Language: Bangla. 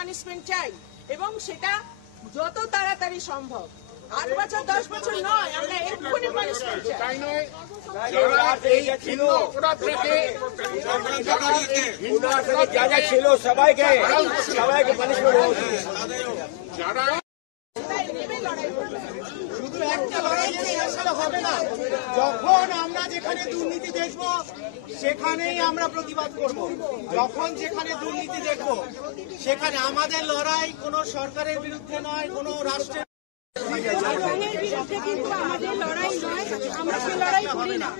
পানিশমেন্ট চাই এবং সেটা যত তাড়াতাড়ি সম্ভব। 8 বছর 10 বছর নয়, আমরা এক্ষুনি পানিশমেন্ট চাই। ছিল সবাইকে পানিশমেন্ট শুধু একটা লড়াই আসলে হবে না। যখন আমরা যেখানে দুর্নীতি দেখব সেখানেই আমরা প্রতিবাদ করব। যখন যেখানে দুর্নীতি দেখব সেখানে আমাদের লড়াই কোনো সরকারের বিরুদ্ধে নয়, কোনো রাষ্ট্রের বিরুদ্ধে কিন্তু আমাদের লড়াই নয়, আমরা সে লড়াই করি না।